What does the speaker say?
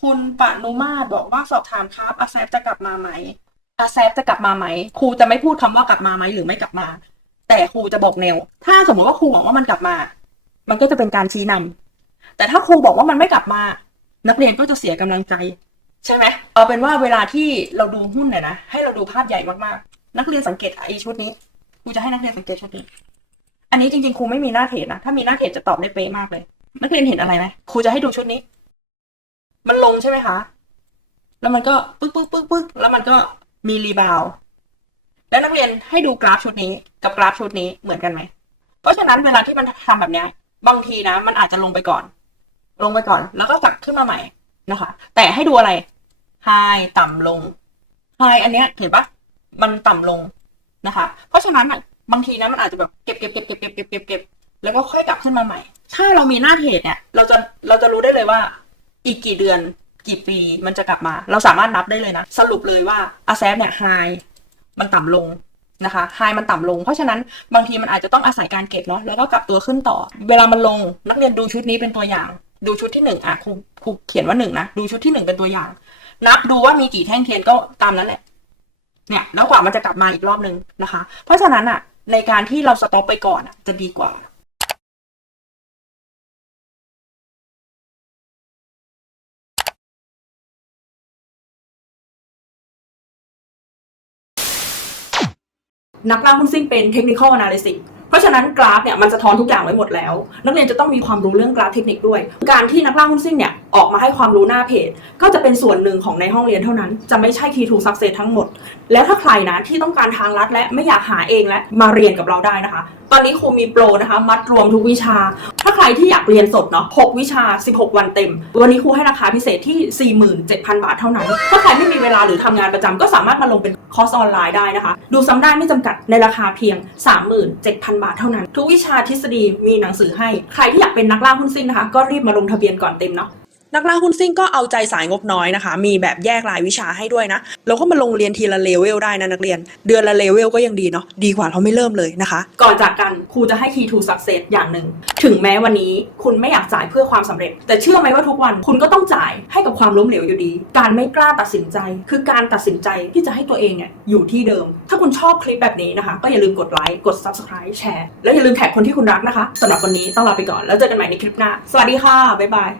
คุณปานุมาศบอกว่าสอบถามครับอาแซฟจะกลับมาไหมอาแซฟจะกลับมาไหมครูจะไม่พูดคำว่ากลับมาไหมหรือไม่กลับมา แต่ครูจะบอกแนว ถ้าสมมติว่าครูบอกว่ามันกลับมา มันก็จะเป็นการชี้นำแต่ถ้าครูบอกว่ามันไม่กลับมา นักเรียนก็จะเสียกำลังใจ ใช่ไหมเอาเป็นว่าเวลาที่เราดูหุ้นเนี่ยนะให้เราดูภาพใหญ่มากๆ นักเรียนสังเกตไอชุดนี้ครูจะให้นักเรียนสังเกตชุดนี้อันนี้จริงๆครูไม่มีหน้าเทรดนะถ้ามีหน้าเทรดจะตอบได้เป๊ะมากเลย นักเรียนเห็นอะไรไหมครูจะให้ดูชุดนี้ มันลงใช่ไหมคะ แล้วมันก็ปึ๊กปึ๊กปึ๊กปึ๊กแล้วมันก็มีรีบาวแล้วนักเรียนให้ดูกราฟชุดนี้ กับกราฟชุดนี้เหมือนกันไหม เพราะฉะนั้นเวลาที่มันทำแบบนี้บางทีนะ มันอาจจะลงไปก่อน ลงไปก่อน แล้วก็กลับขึ้นมาใหม่นะคะ แต่ให้ดูอะไรไฮต่ำลงไฮอันเนี้ยเห็นปะมันต่ำลงนะคะ เพราะฉะนั้นบางทีนะมันอาจจะแบบเก็บเก็บเก็บเก็บเก็บเก็บเก็บแล้วก็ค่อยกลับขึ้นมาใหม่ ถ้าเรามีหน้าเทรดเนี่ย เราจะเราจะรู้ได้เลยว่า อีกกี่เดือนกี่ปีมันจะกลับมา เราสามารถนับได้เลยนะ สรุปเลยว่าอาแซฟเนี่ยไฮมันต่ำลงนะคะไฮมันต่ำลง เพราะฉะนั้นบางทีมันอาจจะต้องอาศัยการเก็บเนาะแล้วก็กลับตัวขึ้นต่อ เวลามันลงนักเรียนดูชุดนี้เป็นตัวอย่าง ดูชุดที่หนึ่งอะครูครูเขียนว่าหนึ่งนะดูชุดที่หนึ่งเป็นตัวอย่าง นับดูว่ามีกี่แท่งเทียนก็ตามนั้นแหละเนี่ยแล้วกว่ามันจะกลับมาอีกรอบนึงนะคะ เพราะฉะนั้นอะในการที่เราสต็อปไปก่อนอะจะดีกว่า นักล่าหุ้นซิ่งเป็นเทคนิคอล a นาลิซิสเพราะฉะนั้นกราฟเนี่ยมันจะท้อนทุกอย่างไว้หมดแล้ว นักเรียนจะต้องมีความรู้เรื่องกราฟเทคนิคด้วย การที่นักล่าหุ้นซิ่งเนี่ยออกมาให้ความรู้หน้าเพจ ก็จะเป็นส่วนหนึ่งของในห้องเรียนเท่านั้น จะไม่ใช่ Key to Success ทั้งหมด แล้วถ้าใครนะที่ต้องการทางลัดและไม่อยากหาเองและมาเรียนกับเราได้นะคะ ตอนนี้ครูมีโปรนะคะ มัดรวมทุกวิชา ถ้าใครที่อยากเรียนสดเนาะ6วิชา 16 วันเต็ม วันนี้ครูให้ราคาพิเศษที่ 47,000 บาทเท่านั้น ถ้าใครไม่มีเวลาหรือทำงานประจำก็สามารถมาลงเป็นคอร์สออนไลน์ได้นะคะ ดูซ้ำได้ไม่จำกัดในราคาเพียง 37,000 บาทเท่านั้น ทุกวิชาทฤษฎีมีหนังสือให้ ใครที่อยากเป็นนักล่าหุ้นซิ่งนะคะ ก็รีบมาลงทะเบียนก่อนเต็มเนาะ นักล่าหุ้นซิ่งก็เอาใจสายงบน้อยนะคะ มีแบบแยกรายวิชาให้ด้วยนะ แล้วก็มาลงเรียนทีละเลเวลได้นะนักเรียน เดือนละเลเวลก็ยังดีเนาะ ดีกว่าเราไม่เริ่มเลยนะคะ ก่อนจากกันครูจะให้ key to success อย่างหนึ่ง ถึงแม้วันนี้คุณไม่อยากจ่ายเพื่อความสำเร็จ แต่เชื่อไหมว่าทุกวันคุณก็ต้องจ่ายให้กับความล้มเหลวอยู่ดี การไม่กล้าตัดสินใจ คือการตัดสินใจที่จะให้ตัวเองเนี่ยอยู่ที่เดิม ถ้าคุณชอบคลิปแบบนี้นะคะ ก็อย่าลืมกดไลค์กด subscribe แชร์แล้วอย่าลืมแท็กคนที่คุณรักนะคะสำหรับวันนี้ต้องลาไปก่อนแล้วเจอกันใหม่ในคลิปหน้าสวัสดีค่ะบ๊ายบาย